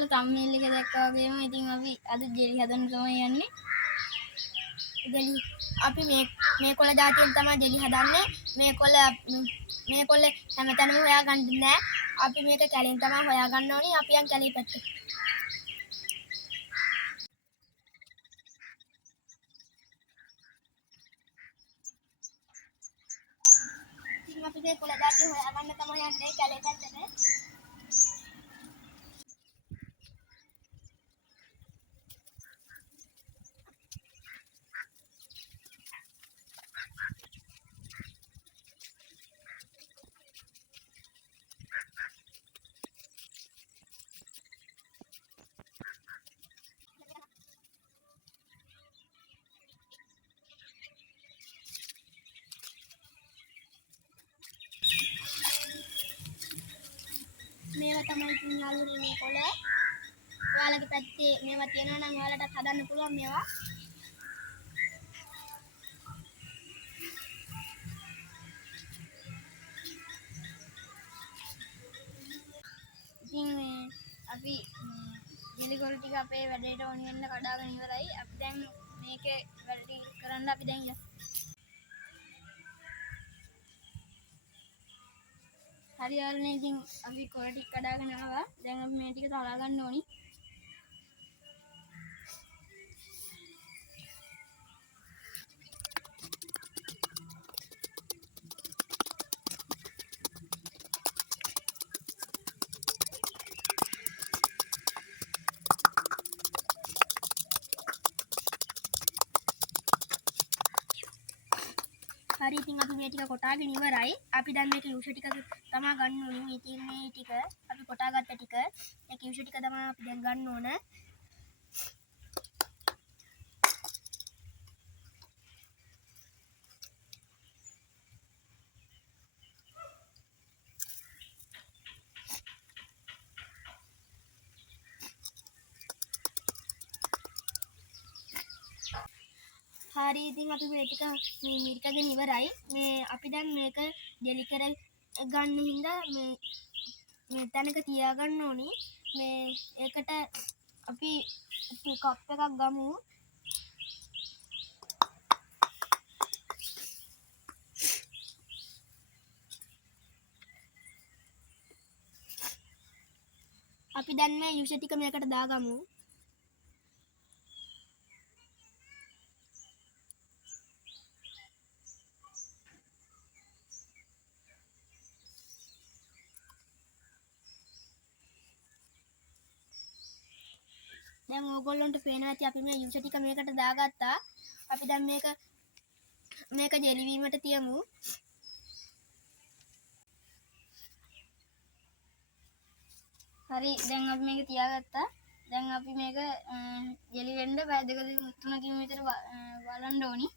ඔයාලා thumbnail එක දැක්කා වගේම ඉතින් අපි අද ජෙලි හදන්න තමයි යන්නේ. ජෙලි අපි මේ කොළ જાතියෙන් තමයි ජෙලි හදන්නේ. මේ කොළ හැමතැනම හොයාගන්න නෑ. අපි මේක කැලෙන් තමයි හොයාගන්න ඕනේ. අපි යන් කැලේ පැත්තට. ඉතින් අපි මේ කොළ જાතිය හොයාගන්න තමයි යන්නේ කැලේ පැත්තට. මේවා තමයි ඉතින් යාළුවනේ මේ කොළ. ඔයාලගේ පැත්තේ මේවා තියෙනවා නම් ඔයාලටත් හදන්න පුළුවන් මේවා. ඉතින් අපි ජෙලි කොළ ටික අපේ වැඩේට ඕන වෙන්න කඩාගෙන ඉවරයි. අපි දැන් මේකේ වැඩ ටික කරන්න අපි දැන් යමු. හරි යාළුවනේ ඉතින් අපි කොළ ටික කඩාගෙන ආවා. දැන් අපි මේ ටික තලා ගන්න ඕනි. හරි ඉතින් අපි මේ ටික කොටාගෙන ඉවරයි. අපි දැන් මේක යූෂ ටික තමයි ගන්න ඕනේ. මේ තියෙන මේ ටික අපි කොටාගත්ත ටික මේක යූෂ ටික තමයි අපි දැන් ගන්න ඕන. හරි ඉතින් අපි මේ ටික මිරිකගෙන ඉවරයි. මේ අපි දැන් මේක ජෙලි කර ගන්න හින්දා මේ තැනක තියාගන්න ඕනි. මේ ඒකට අපි කප් එකක් ගමු. අපි දැන් මේ යූෂ ටික මේකට දාගමු. දැන් ඕගොල්ලන්ට පේනවා ඇති අපි මේ යූෂ ටික මේකට දාගත්තා. අපි දැන් මේක ජෙලි වීමට තියමු. හරි දැන් අපි මේක තියාගත්තා. දැන් අපි මේක ජෙලි වෙන්න පැය 2-3කින් විතර බලන්න ඕනි.